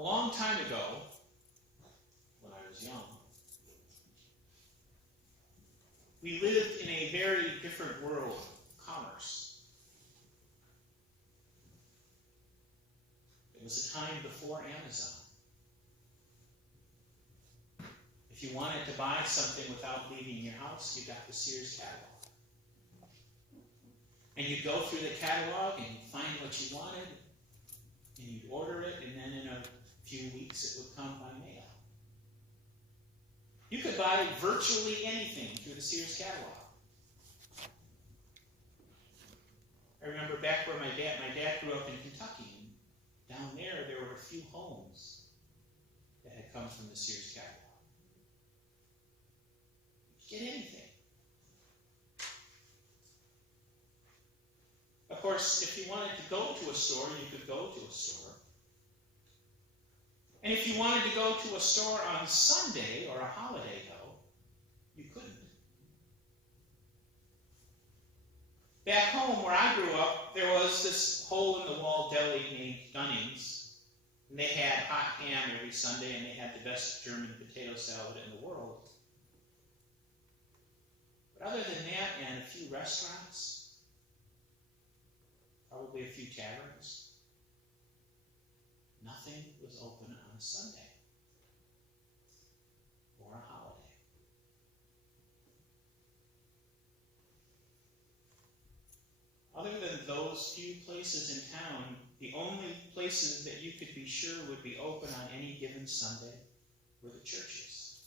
A long time ago, when I was young, we lived in a very different world of commerce. It was a time before Amazon. If you wanted to buy something without leaving your house, you got the Sears catalog. And you'd go through the catalog and you'd find what you wanted, and you'd order it, and then in a few weeks it would come by mail. You could buy virtually anything through the Sears catalog. I remember back where my dad grew up in Kentucky, and down there were a few homes that had come from the Sears catalog. You could get anything. Of course, if you wanted to go to a store, you could go to a store. And if you wanted to go to a store on Sunday or a holiday, though, you couldn't. Back home where I grew up, there was this hole-in-the-wall deli named Dunning's. And they had hot ham every Sunday, and they had the best German potato salad in the world. But other than that, and a few restaurants, probably a few taverns, nothing was open on a Sunday or a holiday. Other than those few places in town, the only places that you could be sure would be open on any given Sunday were the churches.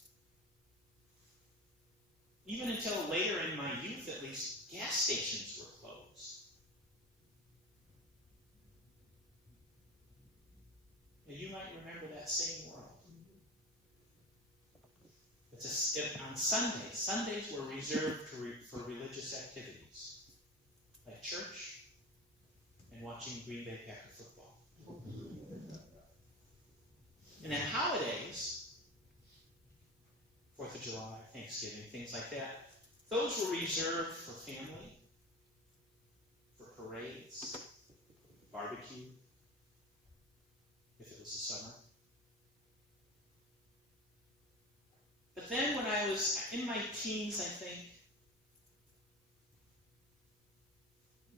Even until later in my youth, at least, gas stations were closed. Now, you might remember that same world. On Sundays were reserved for religious activities, like church and watching Green Bay Packer football. And then holidays, 4th of July, Thanksgiving, things like that, those were reserved for family, for parades, barbecue, if it was the summer. But then when I was in my teens, I think,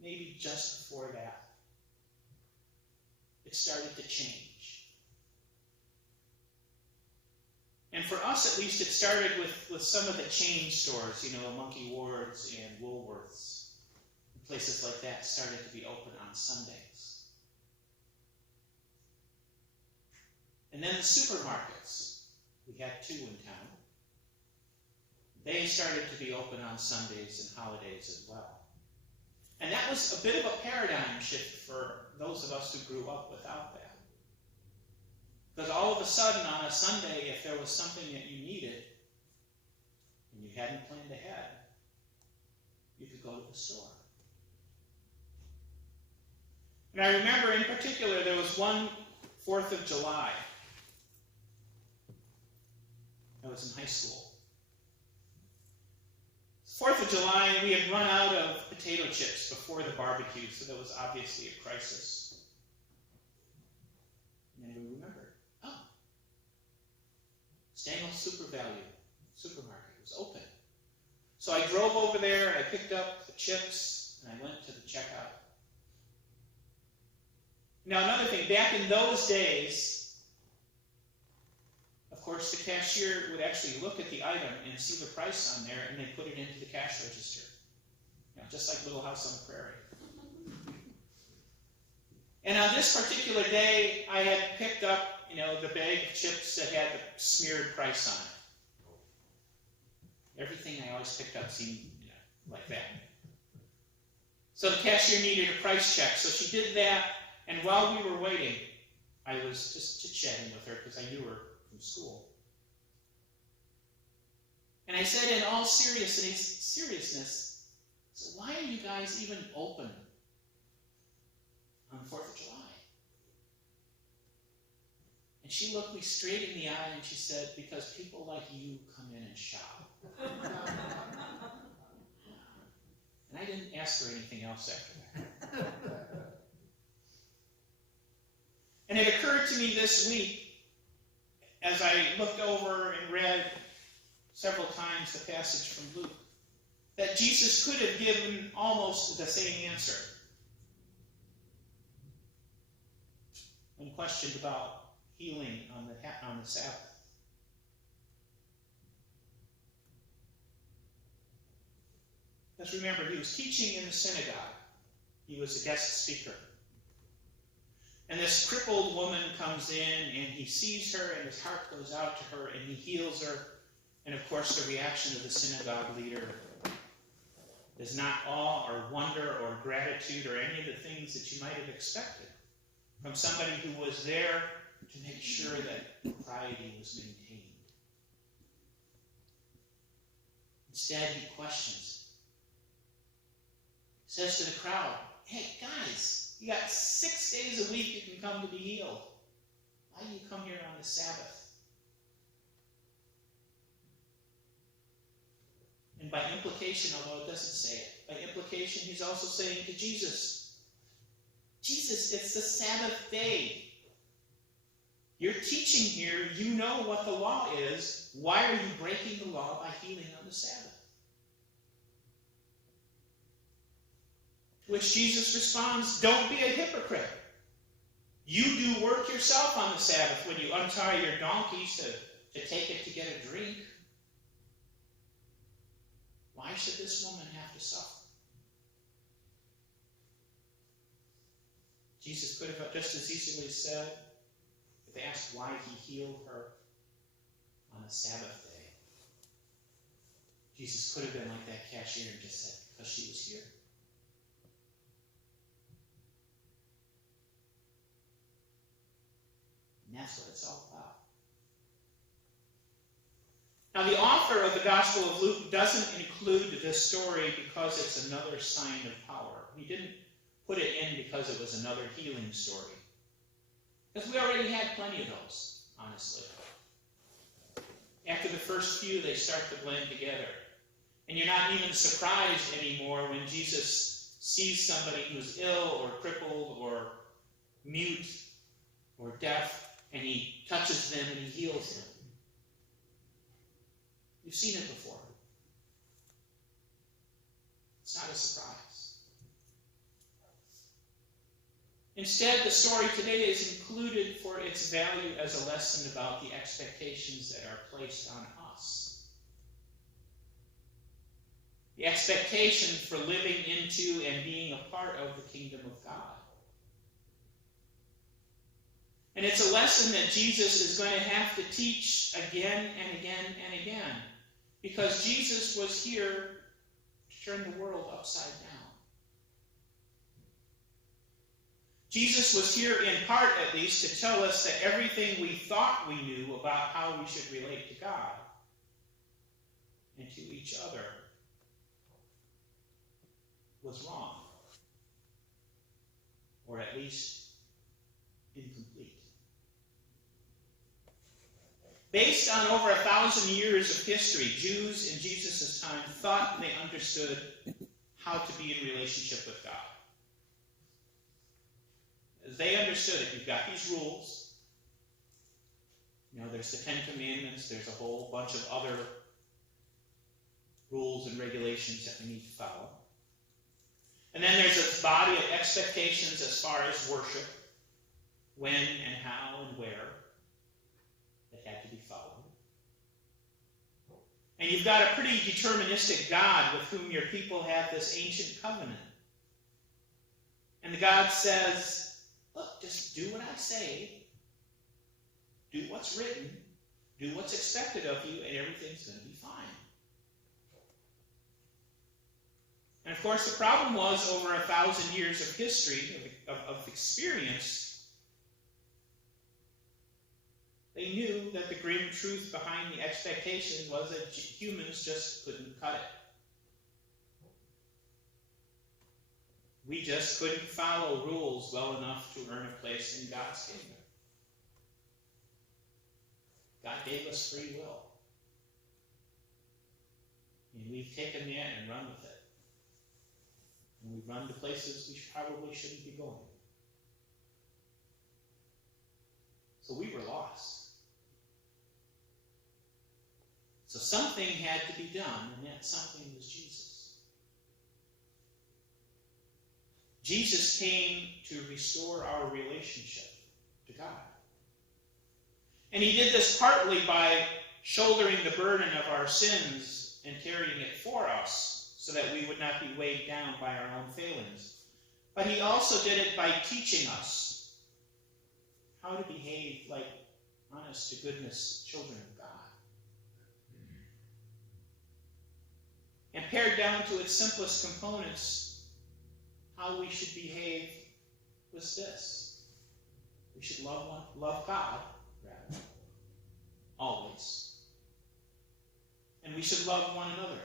maybe just before that, it started to change. And for us, at least, it started with some of the chain stores, Monkey Ward's and Woolworth's. Places like that started to be open on Sundays. And then the supermarkets. We had 2 in town. They started to be open on Sundays and holidays as well. And that was a bit of a paradigm shift for those of us who grew up without that. Because all of a sudden on a Sunday, if there was something that you needed, and you hadn't planned ahead, you could go to the store. And I remember in particular, there was one 4th of July. I was in high school. 4th of July, we had run out of potato chips before the barbecue, so there was obviously a crisis. And then we remembered, Stangl Super Value supermarket was open. So I drove over there, and I picked up the chips, and I went to the checkout. Now, another thing, back in those days, of course, the cashier would actually look at the item and see the price on there, and they put it into the cash register. Just like Little House on the Prairie. And on this particular day, I had picked up, the bag of chips that had the smeared price on it. Everything I always picked up seemed, like that. So the cashier needed a price check, so she did that, and while we were waiting, I was just chit-chatting with her because I knew her from school. And I said in all seriousness, so why are you guys even open on the 4th of July? And she looked me straight in the eye and she said, because people like you come in and shop. And I didn't ask her anything else after that. And it occurred to me this week as I looked over and read several times the passage from Luke, that Jesus could have given almost the same answer when questioned about healing on the Sabbath. Because remember, he was teaching in the synagogue. He was a guest speaker. And this crippled woman comes in, and he sees her, and his heart goes out to her, and he heals her. And of course, the reaction of the synagogue leader is not awe or wonder or gratitude or any of the things that you might have expected from somebody who was there to make sure that propriety was maintained. Instead, he questions. He says to the crowd, hey, guys, you got 6 days a week you can come to be healed. Why do you come here on the Sabbath? And by implication, although it doesn't say it, by implication, he's also saying to Jesus, Jesus, it's the Sabbath day. You're teaching here. You know what the law is. Why are you breaking the law by healing on the Sabbath? To which Jesus responds, don't be a hypocrite. You do work yourself on the Sabbath when you untie your donkeys to take it to get a drink. Why should this woman have to suffer? Jesus could have just as easily said, if asked why he healed her on a Sabbath day, Jesus could have been like that cashier and just said, because she was here. And that's what it's all about. Now, the author of the Gospel of Luke doesn't include this story because it's another sign of power. He didn't put it in because it was another healing story. Because we already had plenty of those, honestly. After the first few, they start to blend together. And you're not even surprised anymore when Jesus sees somebody who's ill or crippled or mute or deaf, and he touches them and he heals them. You've seen it before. It's not a surprise. Instead, the story today is included for its value as a lesson about the expectations that are placed on us. The expectation for living into and being a part of the kingdom of God. And it's a lesson that Jesus is going to have to teach again and again and again. Because Jesus was here to turn the world upside down. Jesus was here in part, at least, to tell us that everything we thought we knew about how we should relate to God and to each other was wrong. Or at least incomplete. Based on over 1,000 years of history, Jews in Jesus' time thought they understood how to be in relationship with God. As they understood it, you've got these rules. You know, there's the Ten Commandments, there's a whole bunch of other rules and regulations that we need to follow. And then there's a body of expectations as far as worship, when and how and where, that had to be followed. And you've got a pretty deterministic God with whom your people have this ancient covenant. And the God says, look, just do what I say, do what's written, do what's expected of you, and everything's going to be fine. And of course, the problem was over 1,000 years of history, of experience, they knew that the grim truth behind the expectation was that humans just couldn't cut it. We just couldn't follow rules well enough to earn a place in God's kingdom. God gave us free will. And we've taken that and run with it. And we've run to places we probably shouldn't be going. So we were lost. So something had to be done, and that something was Jesus. Jesus came to restore our relationship to God. And he did this partly by shouldering the burden of our sins and carrying it for us so that we would not be weighed down by our own failings. But he also did it by teaching us how to behave like honest-to-goodness children of God. And pared down to its simplest components, how we should behave was this. We should love God, rather, always. And we should love one another,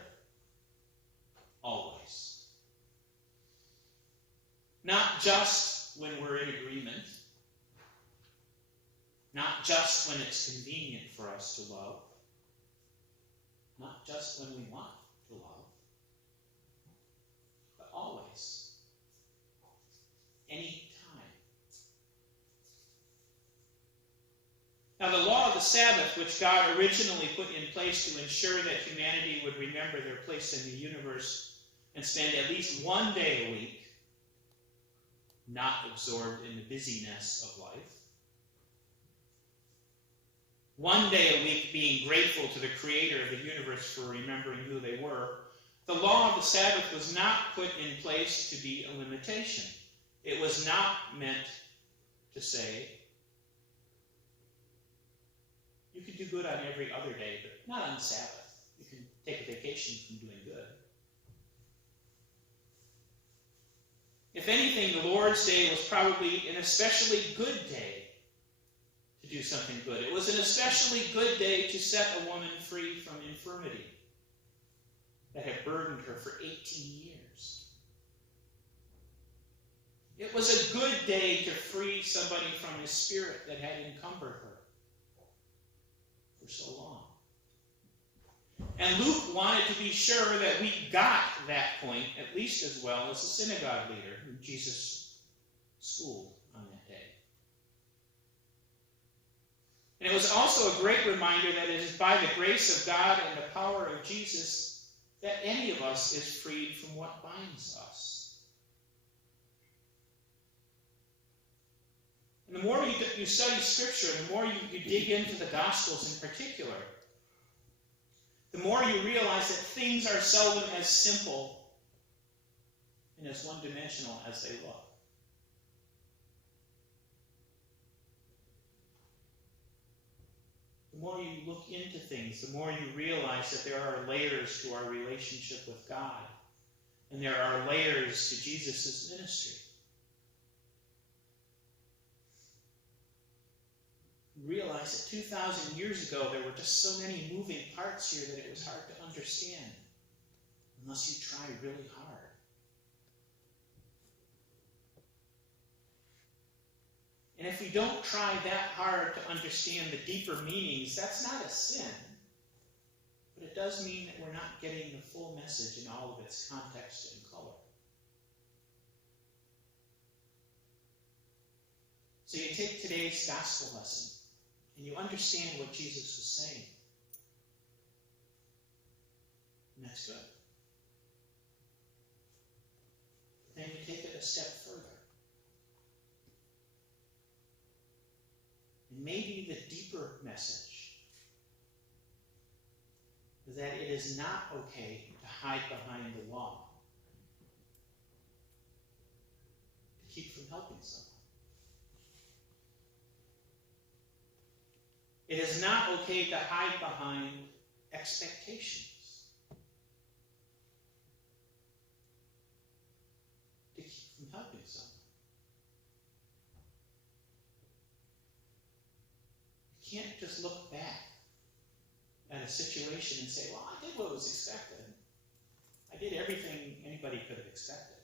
always. Not just when we're in agreement, not just when it's convenient for us to love, not just when we want to love, but always, any time. Now, the law of the Sabbath, which God originally put in place to ensure that humanity would remember their place in the universe and spend at least one day a week not absorbed in the busyness of life, one day a week being grateful to the Creator of the universe for remembering who they were, the law of the Sabbath was not put in place to be a limitation. It was not meant to say, you can do good on every other day, but not on the Sabbath. You can take a vacation from doing good. If anything, the Lord's Day was probably an especially good day to do something good. It was an especially good day to set a woman free from infirmity that had burdened her for 18 years. It was a good day to free somebody from a spirit that had encumbered her for so long. And Luke wanted to be sure that we got that point at least as well as the synagogue leader who Jesus schooled on that day. And it was also a great reminder that it is by the grace of God and the power of Jesus that any of us is freed from what binds us. And the more you study Scripture, the more you dig into the Gospels in particular, the more you realize that things are seldom as simple and as one-dimensional as they look. The more you look into things, the more you realize that there are layers to our relationship with God, and there are layers to Jesus' ministry. Realize that 2,000 years ago there were just so many moving parts here that it was hard to understand unless you try really hard. And if we don't try that hard to understand the deeper meanings, that's not a sin. But it does mean that we're not getting the full message in all of its context and color. So you take today's gospel lesson, and you understand what Jesus was saying. And that's good. But then you take it a step further. And maybe the deeper message is that it is not okay to hide behind the law to keep from helping someone. It is not okay to hide behind expectations to keep from helping someone. You can't just look back at a situation and say, well, I did what was expected. I did everything anybody could have expected.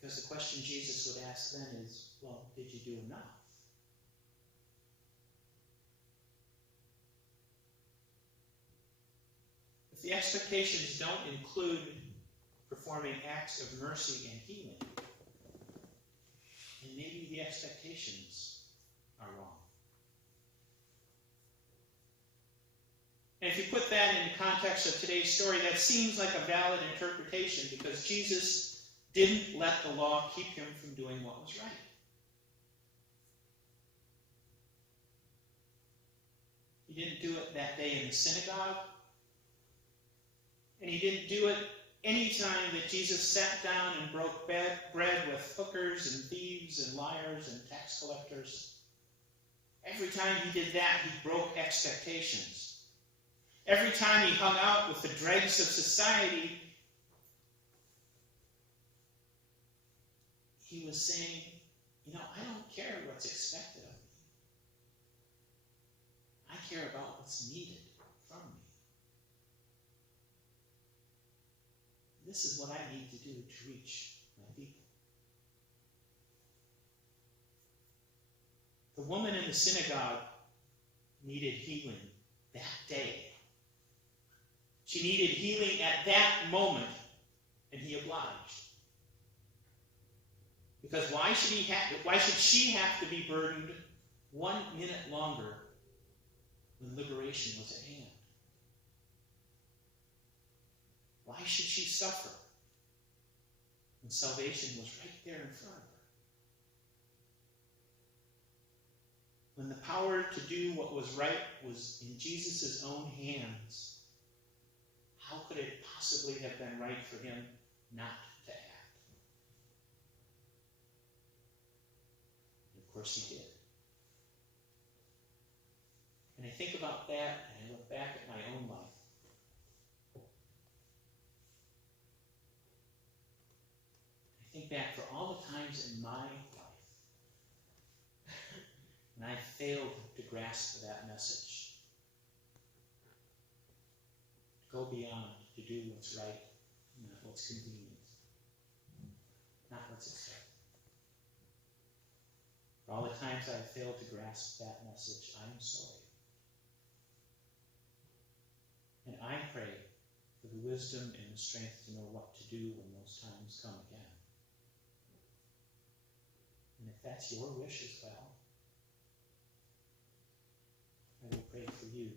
Because the question Jesus would ask then is, well, did you do enough? If the expectations don't include performing acts of mercy and healing, then maybe the expectations are wrong. context of today's story, that seems like a valid interpretation because Jesus didn't let the law keep him from doing what was right. He didn't do it that day in the synagogue. And he didn't do it any time that Jesus sat down and broke bread with hookers and thieves and liars and tax collectors. Every time he did that, he broke expectations. Every time he hung out with the dregs of society, he was saying, I don't care what's expected of me. I care about what's needed from me. This is what I need to do to reach my people. The woman in the synagogue needed healing that day. She needed healing at that moment, and he obliged. Because why should she have to be burdened 1 minute longer when liberation was at hand? Why should she suffer when salvation was right there in front of her? When the power to do what was right was in Jesus' own hands, how could it possibly have been right for him not to act? And of course he did. And I think about that, and I look back at my own life. I think back for all the times in my life when I failed to grasp that message. To go beyond, to do what's right, not what's convenient, not what's expected. For all the times I failed to grasp that message, I'm sorry. And I pray for the wisdom and the strength to know what to do when those times come again. And if that's your wish as well, I will pray for you